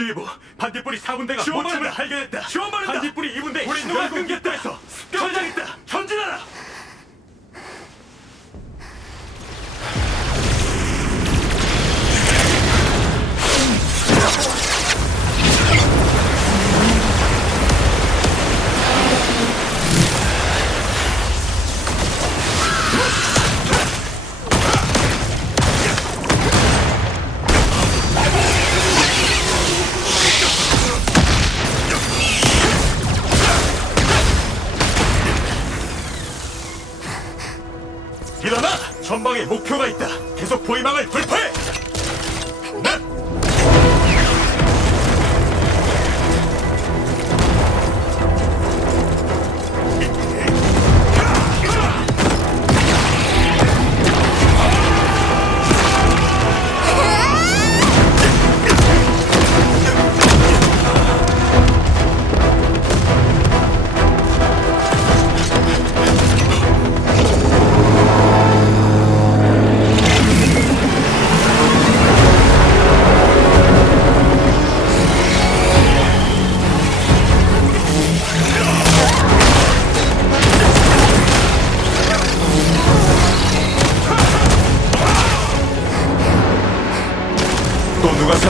주의보 반딧불이 4분대가 지원 모침을 바란다. 발견했다 바란다. 반딧불이 2분대 우리 누가 끊겼다. 해서 전장했다. 전진하라 전방에 목표가 있다. 계속 포위망을 돌파해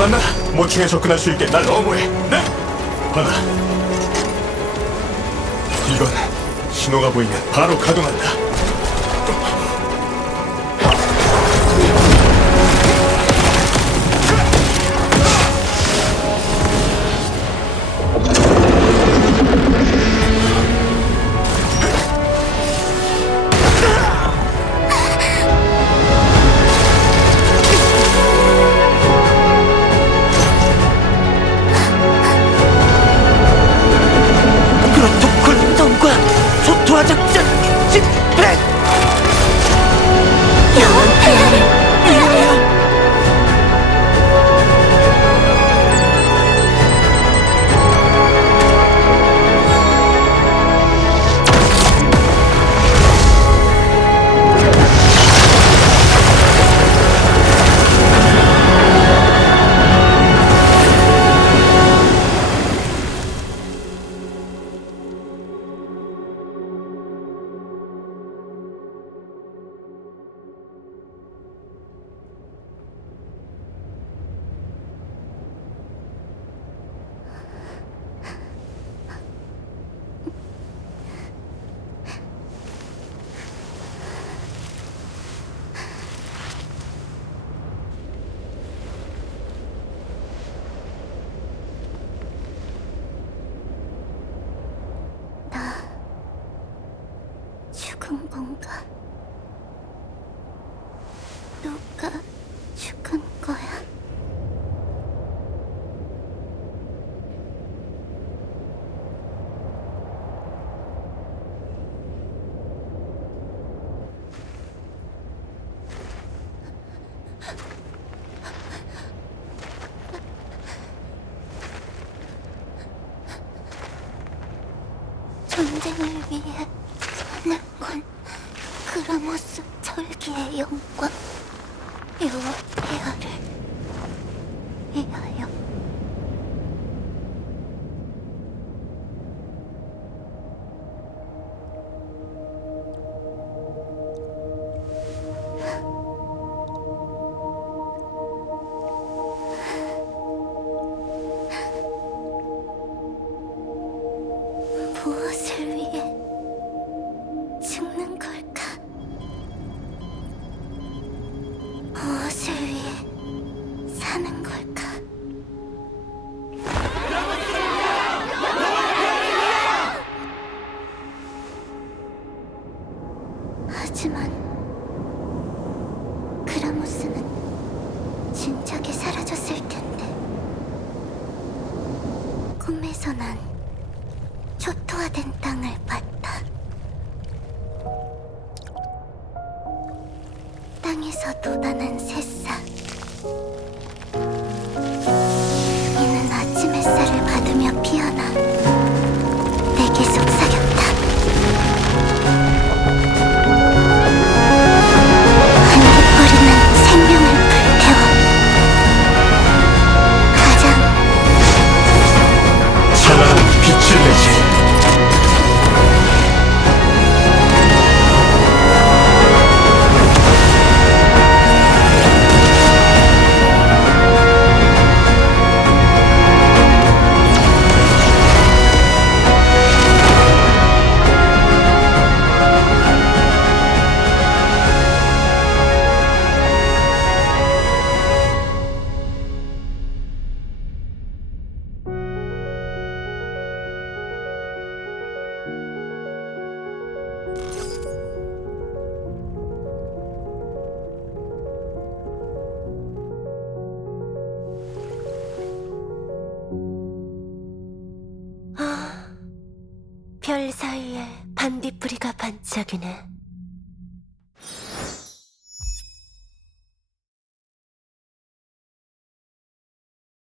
살았나? 모충에 접근할 수 있게 날 어무해. 네? 하나 이건 신호가 보이면 바로 가동한다 죽은 건가? 누가 죽은 거야? 전쟁을 위해 내건 그라모스 절기의 영광. 여호와 폐하를 위하여 난 초토화된 땅을 봤다. 땅에서 돋아난 새싹. 별 사이에 반딧불이가 반짝이네.